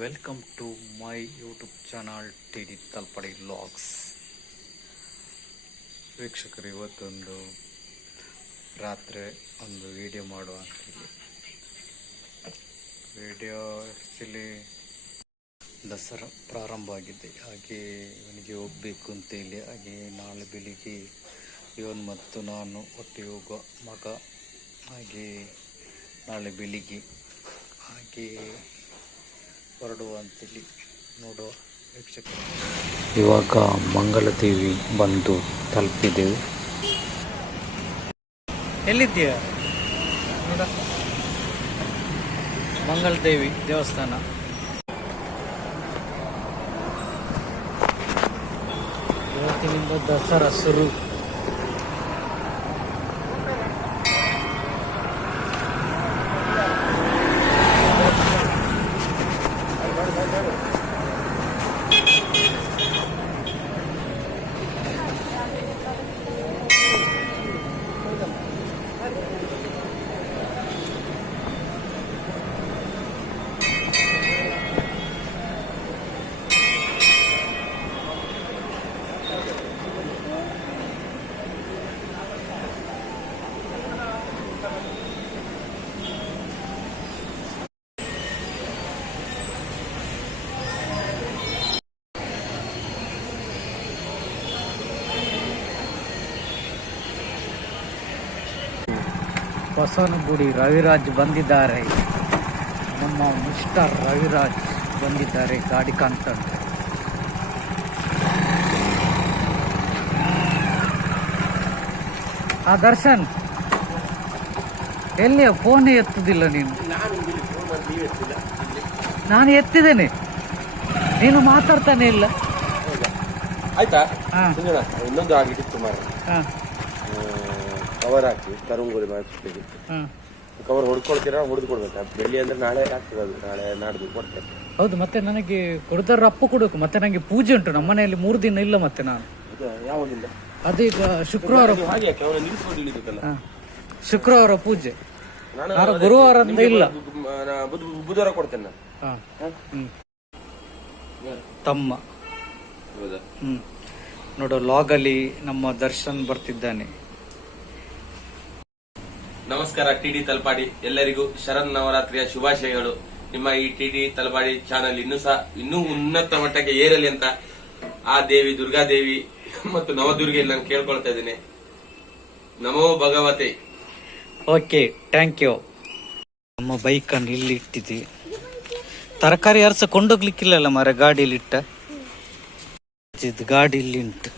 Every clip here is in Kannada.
Welcome to my YouTube channel TD Talapady vlogs. ವೀಕ್ಷಕರು, ಇವತ್ತೊಂದು ರಾತ್ರಿ ಒಂದು ವಿಡಿಯೋ ಮಾಡುವ ಅಂತೇಳಿ. ವಿಡಿಯೋ ಆ್ಯಕ್ಚುಲಿ ದಸರಾ ಪ್ರಾರಂಭ ಆಗಿದೆ, ಹಾಗೆ ಇವನಿಗೆ ಹೋಗಬೇಕು ಅಂತೇಳಿ. ಹಾಗೆ ನಾಳೆ ಬೆಳಿಗ್ಗೆ ಇವನು ಮತ್ತು ನಾನು ಒಟ್ಟಿಗೆ ಹೋಗುವ ಮಗ. ಹಾಗೆ ನಾಳೆ ಬೆಳಿಗ್ಗೆ ಹಾಗೆ ಹೊರಡುವ ಅಂತೇಳಿ ನೋಡುವ ವೀಕ್ಷಕರು. ಇವಾಗ ಮಂಗಳದೇವಿ ಬಂದು ತಲುಪಿದೆವು. ಎಲ್ಲಿದ್ದೀಯ? ನೋಡ, ಮಂಗಳದೇವಿ ದೇವಸ್ಥಾನ. ಇವತ್ತಿನಿಂದ ದಸರಾ ಶುರು. ಬಸವನಗುಡಿ ರವಿರಾಜ್ ಬಂದಿದ್ದಾರೆ. ನಮ್ಮ ಮಿಸ್ಟರ್ ರವಿರಾಜ್ ಬಂದಿದ್ದಾರೆ. ಗಾಡಿ ಕಾಣ್ತಾರೆ. ಆ ದರ್ಶನ್ ಎಲ್ಲಿ? ಫೋನ್ ಎತ್ತುದಿಲ್ಲ ನೀನು. ನಾನು ಎತ್ತಿದ್ದೇನೆ, ನೀನು ಮಾತಾಡ್ತಾನೆ ಇಲ್ಲ. ಆಯ್ತಾ? ಇನ್ನೊಂದು ಆಗಿತ್ತು ಮಾರ. ಕವರ್ ಹಾಕಿ ಕರುಂಗೋಳಿ ಮಾಡಿಸ್ಬೇಕಿತ್ತು. ಕವರ್ ಹೊಡ್ಕೊಳ್ತೀರಾ? ಹೊಡೆದು ಕೊಡ್ಬೇಕಾ? ಬೆಳ್ಳಿ ಅಂದ್ರೆ ನಾಳೆ ಆಗ್ತದೆ, ಅದು ನಾಳೆ ನಾಡ್ದು ಕೊಡ್ತೇನೆ. ಹೌದು, ಮತ್ತೆ ನನಗೆ ಕೊಡ್ತಾರ ಅಪ್ಪ ಕೊಡಬೇಕು. ಮತ್ತೆ ನನಗೆ ಪೂಜೆ ಉಂಟು ನಮ್ಮ ಮನೆಯಲ್ಲಿ 3 ದಿನ ಇಲ್ಲ. ಮತ್ತೆ ನಾನು ಯಾವಾಗಿಂದ? ಅದೀಗ ಶುಕ್ರವಾರ. ಹಾಗೆ ಅವನ ನಿಲ್ಲಿಸ್ಕೊಂಡು ಇಳಿದಕ್ಕಲ್ಲ, ಶುಕ್ರವಾರ ಪೂಜೆ. ನಾನು ಗುರುವಾರ ಇಲ್ಲ, ಬುಧವಾರ ಕೊಡ್ತೇನೆ ನಾನು. ತಮ್ಮ ನೋಡು, ಲಾಗಲ್ಲಿ ನಮ್ಮ ದರ್ಶನ್ ಬರ್ತಿದ್ದಾನೆ. ನಮಸ್ಕಾರ TD ತಲಪಾಡಿ, ಎಲ್ಲರಿಗೂ ಶರನ್ ನವರಾತ್ರಿಯ ಶುಭಾಶಯಗಳು. ನಿಮ್ಮ ಈ TD ತಲಪಾಡಿ ಚಾನಲ್ ಇನ್ನೂ ಉನ್ನತ ಮಟ್ಟಕ್ಕೆ ಏರಲಿ ಅಂತ ಆ ದೇವಿ ದುರ್ಗಾದೇವಿ ಮತ್ತು ನವದುರ್ಗೆಯಲ್ಲಿ ನಾನು ಕೇಳ್ಕೊಳ್ತಾ ಇದ್ದೇನೆ. ನಮೋ ಭಗವತೆ. Okay, thank you. ನಮ್ಮ ಬೈಕ್ ಅನ್ನು ಇಲ್ಲಿ ಇಟ್ಟಿದ್ವಿ. ತರಕಾರಿ ಅರ್ಸ ಕೊಂಡೋಗ್ಲಿಕ್ಕಿಲ್ಲಲ್ಲ ಮಾರ, ಗಾಡಿಯಲ್ಲಿ ಇಟ್ಟ. ಗಾಡಿ ಇಲ್ಲಿ ಉಂಟು.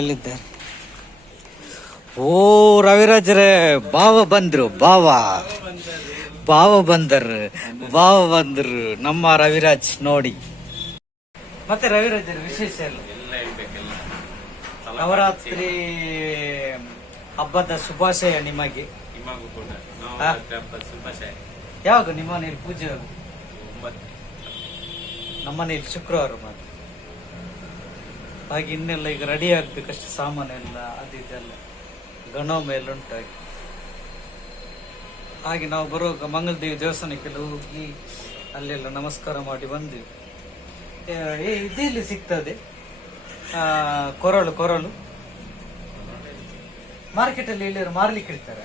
ಎಲ್ಲಿದ್ದಾರೆ? ಓ ರವಿರಾಜರೇ, ಬಾವ ಬಂದ್ರು. ಬಾವ ಬಂದರು ನಮ್ಮ ರವಿರಾಜ್ ನೋಡಿ. ಮತ್ತೆ ರವಿರಾಜರ ವಿಶೇಷ ಎಲ್ಲ ನವರಾತ್ರಿ ಹಬ್ಬದ ಶುಭಾಶಯ ನಿಮಗೆ. ಯಾವಾಗ ನಿಮ್ಮ ಮನೆಯಲ್ಲಿ ಪೂಜೆ? ನಮ್ಮ ಮನೆಯಲ್ಲಿ ಶುಕ್ರವಾರ ಮಾತ್ರ. ಹಾಗೆ ಇನ್ನೆಲ್ಲ ಈಗ ರೆಡಿ ಆಗ್ಬೇಕಷ್ಟು, ಸಾಮಾನೆಲ್ಲ ಅದೆಲ್ಲ ಗಣೋಮ ಎಲ್ಲ ಉಂಟಾಗಿ. ಹಾಗೆ ನಾವು ಬರುವಾಗ ಮಂಗಳದೇವಿ ದೇವಸ್ಥಾನಕ್ಕೆಲ್ಲ ಹೋಗಿ ಅಲ್ಲೆಲ್ಲ ನಮಸ್ಕಾರ ಮಾಡಿ ಬಂದ್ವಿ. ಇಲ್ಲಿ ಸಿಗ್ತದೆ ಕೊರಳು ಮಾರ್ಕೆಟಲ್ಲಿ ಎಲ್ಲರೂ ಮಾರ್ಲಿಕ್ಕೆ ಇಡ್ತಾರೆ.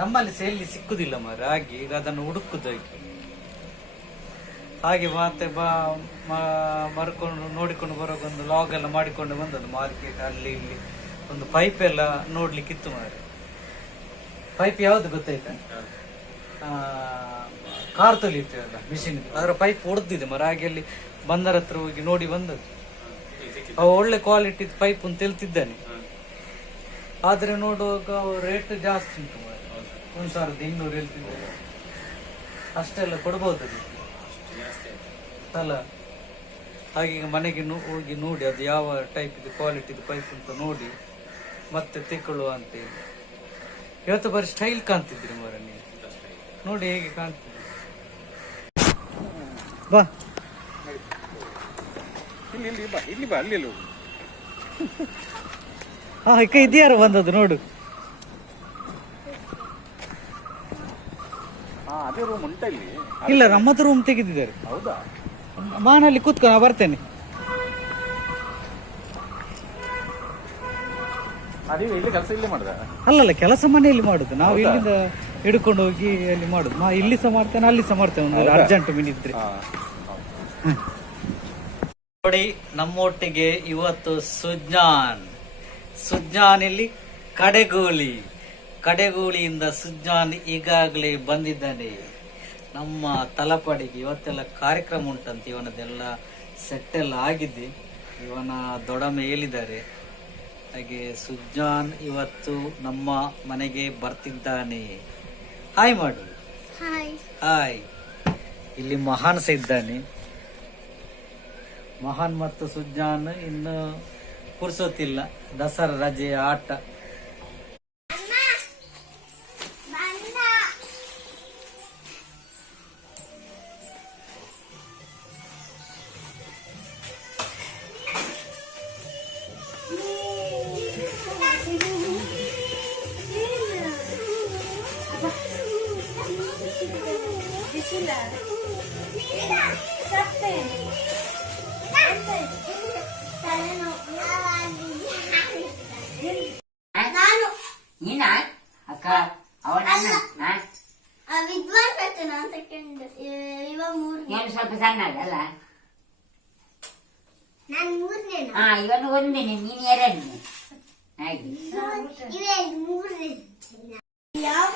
ನಮ್ಮಲ್ಲಿ ಎಲ್ಲಿ ಸಿಕ್ಕುದಿಲ್ಲ ಮಾರ. ಹಾಗೆ ಈಗ ಅದನ್ನು ಹುಡುಕುದಾಗಿ. ಹಾಗೆ ಮತ್ತೆ ಮರ್ಕೊಂಡು ನೋಡಿಕೊಂಡು ಬರೋಕೆ ಒಂದು ಲಾಗ್ ಎಲ್ಲ ಮಾಡಿಕೊಂಡು ಬಂದದ್ದು. ಮಾರ್ಕೆಟ್ ಅಲ್ಲಿ ಇಲ್ಲಿ ಒಂದು ಪೈಪ್ ಎಲ್ಲ ನೋಡ್ಲಿಕ್ಕಿತ್ತು ಮಾರೆ. ಪೈಪ್ ಯಾವ್ದು ಗೊತ್ತಾಯ್ತಾ? ಕಾರ್ ತೊಳಿತೀವಲ್ಲ ಮಿಷಿನ್, ಅದರ ಪೈಪ್ ಹೊಡೆದಿದೆ ಮರ. ಹಾಗೆ ಅಲ್ಲಿ ಬಂದರ ಹತ್ರ ಹೋಗಿ ನೋಡಿ ಬಂದದ್ದು. ಅವ ಒಳ್ಳೆ ಕ್ವಾಲಿಟಿ ಪೈಪ್ ಅಂತ ಹೇಳ್ತಿದ್ದಾನೆ. ಆದ್ರೆ ನೋಡುವಾಗ ರೇಟ್ ಜಾಸ್ತಿ ಉಂಟು ಮಾರೆ. 1200 ಹೇಳ್ತಿದ್ದಾರೆ. ಅಷ್ಟೆಲ್ಲ ಕೊಡ್ಬೋದು ಅಲ್ಲ. ಹಾಗೆ ಮನೆಗೆ ಹೋಗಿ ನೋಡಿ ಅದು ಯಾವ ಟೈಪ್ ಇದು ಕ್ವಾಲಿಟಿ ಪೈಪ್ ಅಂತ ನೋಡಿ ಮತ್ತೆ ತೆಕ್ಕೊಳ್ಳುವ ಅಂತೇಳಿ. ಇವತ್ತು ಬರೀ ಸ್ಟೈಲ್ ಕಾಣ್ತಿದ್ರಿ ಮರ ನೀವು. ನೋಡಿ ಹೇಗೆ ಕಾಣ್ತಿದ್ರಿ. ಬಾ ಇಲ್ಲಿ ಬಾ ಅಲ್ಲಿ. ಇದ್ಯಾರು ಬಂದದ್ದು ನೋಡು. ಅದೇ ರೂಮ್ ಉಂಟ ಇಲ್ಲಿ. ಇಲ್ಲ, ನಮ್ಮದು ರೂಮ್ ತೆಗೆದಿದ್ದಾರೆ. ಹೌದಾ? ಮಾನಲ್ಲಿ ಕೂತ್ಕೊ, ನಾ ಬರ್ತೇನೆ. ನೀವು ಇಲ್ಲಿ ಕೆಲಸ ಇಲ್ಲೇ ಮಾಡಿದ? ಅಲ್ಲಲ್ಲ, ಕೆಲಸ ಮನೆಯಲ್ಲಿ ಮಾಡುದು. ನಾವು ಇಲ್ಲಿಂದ ಹಿಡ್ಕೊಂಡು ಹೋಗಿ ಅಲ್ಲಿ ಮಾಡುದು. ನಾ ಇಲ್ಲಿ ಸಹ ಮಾಡ್ತೇನೆ, ಅಲ್ಲಿ ಸಹ ಮಾಡ್ತೇನೆ, ಒಂದು ಅರ್ಜೆಂಟ್ ಮಿನಿದ್ರೆ. ನೋಡಿ, ನಮ್ಮೊಟ್ಟಿಗೆ ಇವತ್ತು ಸುಜ್ಞಾನ್ ಇಲ್ಲಿ ಕಡೆಗೂಳಿಯಿಂದ ಸುಜ್ಞಾನ್ ಈಗಾಗಲೇ ಬಂದಿದ್ದಾನೆ ನಮ್ಮ ತಲಪಾಡಿಗೆ. ಇವತ್ತೆಲ್ಲ ಕಾರ್ಯಕ್ರಮ ಉಂಟಂತೆ, ಇವನದೆಲ್ಲ ಸೆಟ್ ಎಲ್ಲ ಆಗಿದೆ, ಇವನ ದೊಡಮೆ ಹೇಳಿದ್ದಾರೆ. ಹಾಗೆ ಸುಜ್ಞಾನ್ ಇವತ್ತು ನಮ್ಮ ಮನೆಗೆ ಬರ್ತಿದ್ದಾನೆ. ಹಾಯ್ ಮಾಡು. ಹಾಯ್. ಇಲ್ಲಿ ಮಹಾನ್ ಸಹ ಇದ್ದಾನೆ. ಮಹಾನ್ ಮತ್ತು ಸುಜ್ಞಾನ್ ಇನ್ನು ಪುರ್ಸೊತ್ತಿಲ್ಲ, ದಸರಾ ರಜೆಯ ಆಟ. ನೀನಾ ಅಕ್ಕ ಅವನ ವಿದ್ವಾನ್ ಪ್ರಚನ ಸೆಕೆಂಡ್ ಇವ ಮೂರನೇ. ಏನು ಸ್ವಲ್ಪ ಸಣ್ಣ ಅಲ್ಲ? ನಾನು ಮೂರನೇ. ಇವನು ಒಂದೇನೆ, ನೀನು ಎರಡನೇ. ಹಾಗೆ ಇವೇ ಮೂರನೇ. ಯಾವ